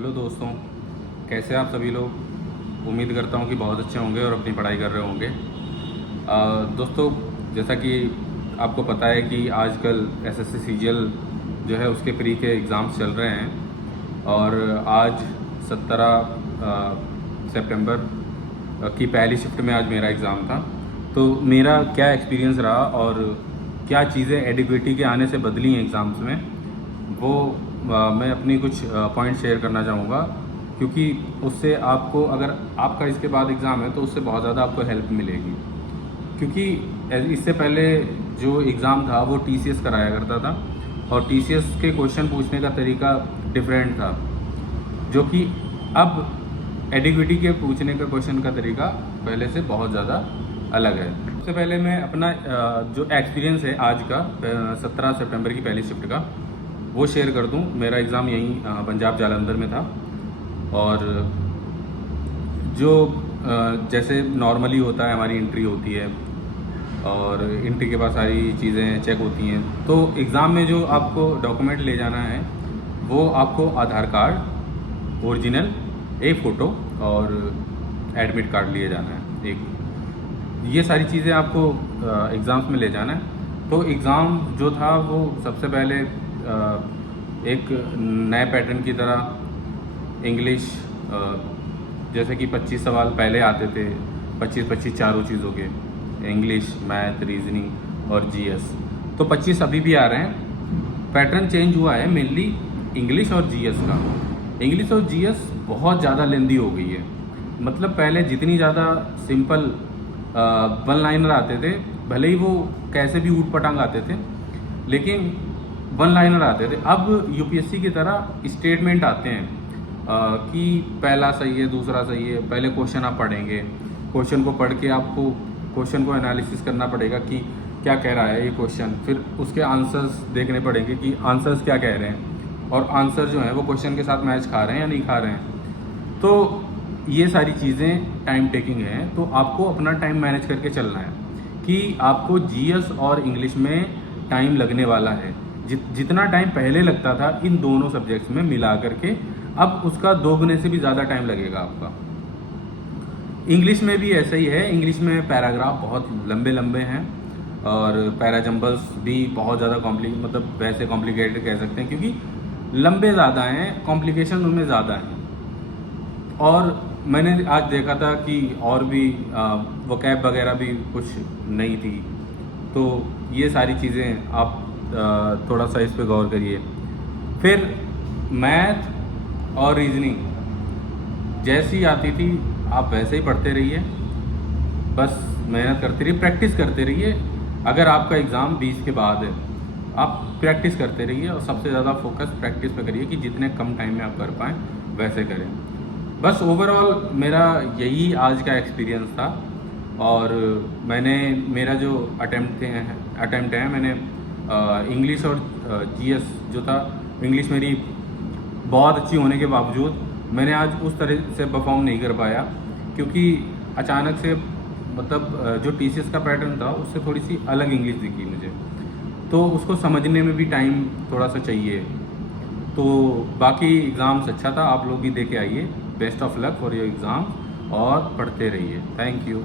Hello दोस्तों, कैसे आप सभी लोग। उम्मीद करता हूँ कि बहुत अच्छे होंगे और अपनी पढ़ाई कर रहे होंगे। दोस्तों, जैसा कि आपको पता है कि आजकल एसएससी सीजीएल जो है उसके प्री के एग्ज़ाम्स चल रहे हैं और आज 17 सितंबर की पहली शिफ्ट में आज मेरा एग्ज़ाम था। तो मेरा क्या एक्सपीरियंस रहा और क्या चीज़ें एडिक्विटी के आने से बदली हैं एग्ज़ाम्स में, वो मैं अपनी कुछ पॉइंट शेयर करना चाहूँगा, क्योंकि उससे आपको, अगर आपका इसके बाद एग्ज़ाम है तो उससे बहुत ज़्यादा आपको हेल्प मिलेगी। क्योंकि इससे पहले जो एग्ज़ाम था वो टीसीएस कराया करता था और टीसीएस के क्वेश्चन पूछने का तरीका डिफरेंट था, जो कि अब एडिक्विटी के पूछने का क्वेश्चन का तरीका पहले से बहुत ज़्यादा अलग है। सबसे पहले मैं अपना जो एक्सपीरियंस है आज का 17 सितंबर की पहली शिफ्ट का वो शेयर कर दूं। मेरा एग्ज़ाम यहीं पंजाब जालंधर में था और जो जैसे नॉर्मली होता है, हमारी एंट्री होती है और एंट्री के बाद सारी चीज़ें चेक होती हैं। तो एग्ज़ाम में जो आपको डॉक्यूमेंट ले जाना है वो आपको आधार कार्ड ओरिजिनल, एक फ़ोटो और एडमिट कार्ड लिए जाना है एक। ये सारी चीज़ें आपको एग्ज़ाम्स में ले जाना है। तो एग्ज़ाम जो था वो सबसे पहले एक नए पैटर्न की तरह इंग्लिश, जैसे कि 25 सवाल पहले आते थे, 25-25 चारों चीज़ों के, इंग्लिश, मैथ, रीजनिंग और जीएस। तो 25 अभी भी आ रहे हैं। पैटर्न चेंज हुआ है मेनली इंग्लिश और जीएस का। इंग्लिश और जीएस बहुत ज़्यादा लेंदी हो गई है। मतलब पहले जितनी ज़्यादा सिंपल वन लाइनर आते थे, भले ही वो कैसे भी ऊट पटांग आते थे, लेकिन वन लाइनर आते थे। अब यूपीएससी की तरह स्टेटमेंट आते हैं कि पहला सही है, दूसरा सही है। पहले क्वेश्चन आप पढ़ेंगे, क्वेश्चन को पढ़ के आपको क्वेश्चन को एनालिसिस करना पड़ेगा कि क्या कह रहा है ये क्वेश्चन, फिर उसके आंसर्स देखने पड़ेंगे कि आंसर्स क्या कह रहे हैं और आंसर जो है वो क्वेश्चन के साथ मैच खा रहे हैं या नहीं खा रहे हैं। तो ये सारी चीज़ें टाइम टेकिंग है, तो आपको अपना टाइम मैनेज करके चलना है कि आपको जीएस और इंग्लिश में टाइम लगने वाला है। जितना टाइम पहले लगता था इन दोनों सब्जेक्ट्स में मिला करके, अब उसका दोगुने से भी ज़्यादा टाइम लगेगा आपका। इंग्लिश में भी ऐसा ही है। इंग्लिश में पैराग्राफ बहुत लंबे लंबे हैं और पैराजम्बल्स भी बहुत ज़्यादा मतलब वैसे कॉम्प्लिकेटेड कह सकते हैं, क्योंकि लंबे ज़्यादा हैं, कॉम्प्लिकेशन उनमें ज़्यादा हैं। और मैंने आज देखा था कि और भी वोकैब वगैरह भी कुछ नहीं थी। तो ये सारी चीज़ें आप थोड़ा सा इस पे गौर करिए। फिर मैथ और रीजनिंग जैसी आती थी आप वैसे ही पढ़ते रहिए, बस मेहनत करते रहिए, प्रैक्टिस करते रहिए। अगर आपका एग्ज़ाम 20 के बाद है, आप प्रैक्टिस करते रहिए और सबसे ज़्यादा फोकस प्रैक्टिस पे करिए कि जितने कम टाइम में आप कर पाएँ वैसे करें। बस ओवरऑल मेरा यही आज का एक्सपीरियंस था। और मेरा जो अटेम्प्ट है, मैंने इंग्लिश और जीएस जो था, इंग्लिश मेरी बहुत अच्छी होने के बावजूद मैंने आज उस तरह से परफॉर्म नहीं कर पाया, क्योंकि अचानक से मतलब जो टीसीएस का पैटर्न था उससे थोड़ी सी अलग इंग्लिश दिखी मुझे, तो उसको समझने में भी टाइम थोड़ा सा चाहिए। तो बाकी एग्ज़ाम्स अच्छा था, आप लोग भी दे के आइए। Best of luck for your exam और पढ़ते रहिए। Thank you.